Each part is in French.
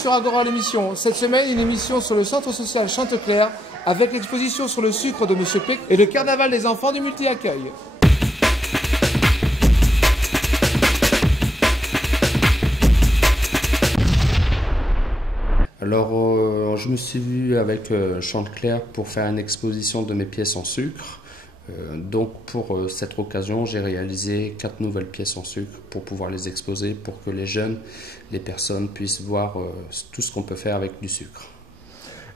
sur Agora l'émission. Cette semaine, une émission sur le centre social Chanteclair avec l'exposition sur le sucre de Monsieur P et le carnaval des enfants du multi-accueil. Alors, je me suis vu avec Chanteclair pour faire une exposition de mes pièces en sucre. Donc, pour cette occasion, j'ai réalisé 4 nouvelles pièces en sucre pour pouvoir les exposer, pour que les jeunes, les personnes puissent voir tout ce qu'on peut faire avec du sucre.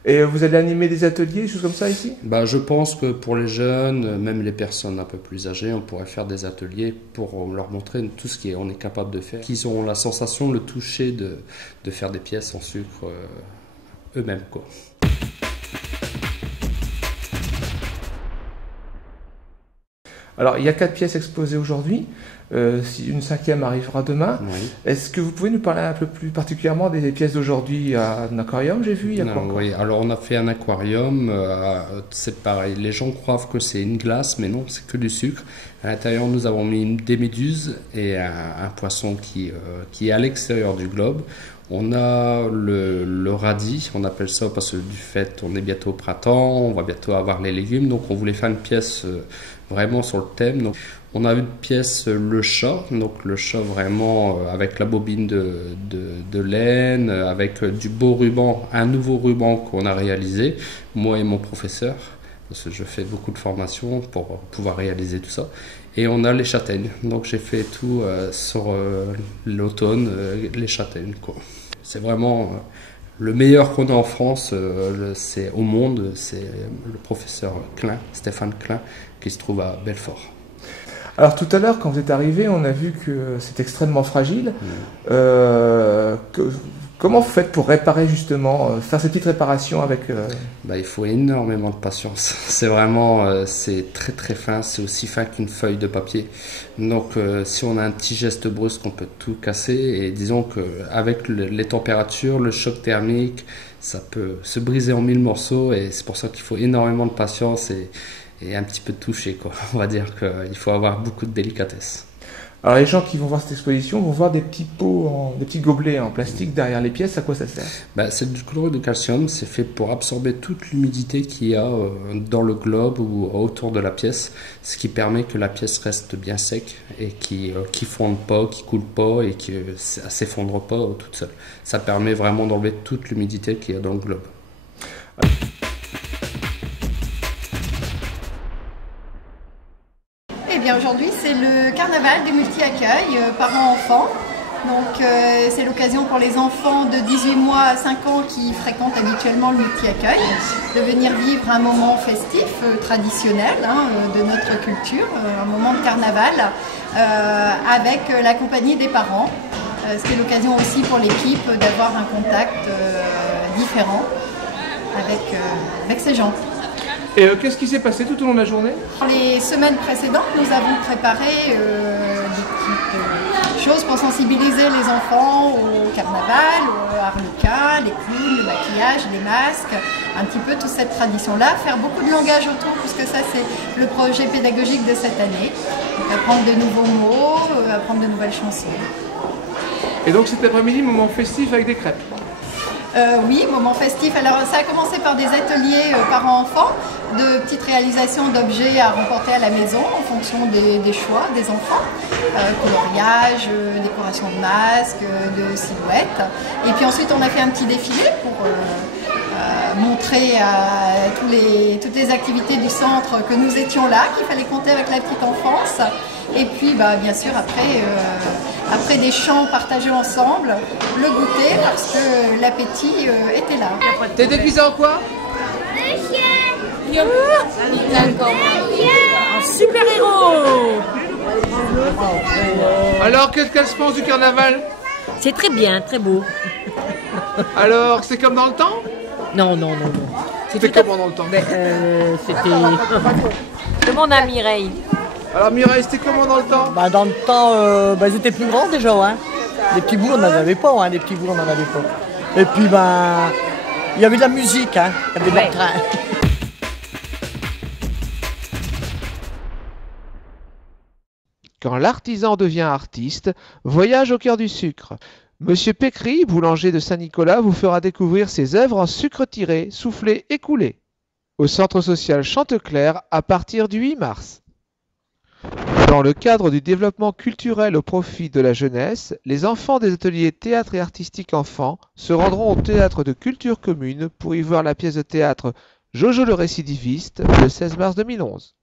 Et vous allez animer des ateliers, des choses comme ça ici? Je pense que pour les jeunes, même les personnes un peu plus âgées, on pourrait faire des ateliers pour leur montrer tout ce qu'on est capable de faire. Qu'ils ont la sensation, le toucher de faire des pièces en sucre eux-mêmes, quoi. Alors, il y a 4 pièces exposées aujourd'hui. Si une 5e arrivera demain. Oui. Est-ce que vous pouvez nous parler un peu plus particulièrement des pièces d'aujourd'hui? Un aquarium, j'ai vu, il y a quoi encore? Oui, alors on a fait un aquarium, c'est pareil. Les gens croient que c'est une glace, mais non, c'est que du sucre. À l'intérieur, nous avons mis des méduses et un poisson qui est à l'extérieur du globe. On a le radis, on appelle ça parce que du fait on est bientôt au printemps, on va bientôt avoir les légumes, donc on voulait faire une pièce vraiment sur le thème. Donc, on a une pièce le chat, donc le chat vraiment avec la bobine de laine, avec du beau ruban, un nouveau ruban qu'on a réalisé, moi et mon professeur, parce que je fais beaucoup de formations pour pouvoir réaliser tout ça. Et on a les châtaignes, donc j'ai fait tout sur l'automne, les châtaignes, quoi. C'est vraiment le meilleur qu'on a en France, c'est au monde, c'est le professeur Klein, Stéphane Klein, qui se trouve à Belfort. Alors tout à l'heure, quand vous êtes arrivé, on a vu que c'est extrêmement fragile. Comment vous faites pour réparer justement, faire ces petites réparations avec... Il faut énormément de patience. C'est vraiment, c'est très très fin, c'est aussi fin qu'une feuille de papier. Donc si on a un petit geste brusque, on peut tout casser. Et disons qu'avec les températures, le choc thermique, ça peut se briser en 1000 morceaux. Et c'est pour ça qu'il faut énormément de patience et un petit peu de toucher, quoi. On va dire qu'il faut avoir beaucoup de délicatesse. Alors les gens qui vont voir cette exposition vont voir des petits pots, des petits gobelets en plastique derrière les pièces. À quoi ça sert? C'est du chlorure de calcium, c'est fait pour absorber toute l'humidité qu'il y a dans le globe ou autour de la pièce, ce qui permet que la pièce reste bien sec et qui fonde pas, qui coule pas et qui s'effondre pas toute seule. Ça permet vraiment d'enlever toute l'humidité qu'il y a dans le globe. Aujourd'hui, c'est le carnaval des multi-accueils parents-enfants. Donc, c'est l'occasion pour les enfants de 18 mois à 5 ans qui fréquentent habituellement le multi-accueil de venir vivre un moment festif, traditionnel de notre culture, un moment de carnaval avec la compagnie des parents. Ce qui est l'occasion aussi pour l'équipe d'avoir un contact différent avec ces gens. Et qu'est-ce qui s'est passé tout au long de la journée? Les semaines précédentes, nous avons préparé des petites choses pour sensibiliser les enfants au carnaval, au harlequin, les clowns, le maquillage, les masques, un petit peu toute cette tradition-là, faire beaucoup de langage autour, puisque ça c'est le projet pédagogique de cette année. Donc apprendre de nouveaux mots, apprendre de nouvelles chansons. Et donc cet après-midi, moment festif avec des crêpes? Oui, moment festif. Alors ça a commencé par des ateliers parents-enfants, de petites réalisations d'objets à remporter à la maison en fonction des choix des enfants, coloriage, décoration de masques, de silhouettes. Et puis ensuite on a fait un petit défilé pour montrer à toutes les activités du centre que nous étions là, qu'il fallait compter avec la petite enfance. Et puis bien sûr après des chants partagés ensemble, le goûter parce que l'appétit était là. T'es déguisé en quoi? Un super-héros. Alors qu'est-ce qu'elle se pense du carnaval? C'est très bien, très beau. Alors c'est comme dans le temps? Non. C'était comment dans le temps? C'était... Demande à Mireille. Alors Mireille, c'était comment dans le temps? Dans le temps, ils étaient plus grands déjà. Hein. Les petits bouts, on n'en avait pas. Hein. Les petits bouts, on n'en avait pas. Et puis, il y avait de la musique. Hein. Il y avait de la train. Quand l'artisan devient artiste, voyage au cœur du sucre. Monsieur Pécry, boulanger de Saint-Nicolas, vous fera découvrir ses œuvres en sucre tiré, soufflé et coulé, au centre social Chanteclair à partir du 8 mars. Dans le cadre du développement culturel au profit de la jeunesse, les enfants des ateliers théâtre et artistique enfants se rendront au théâtre de culture commune pour y voir la pièce de théâtre Jojo le récidiviste le 16 mars 2011.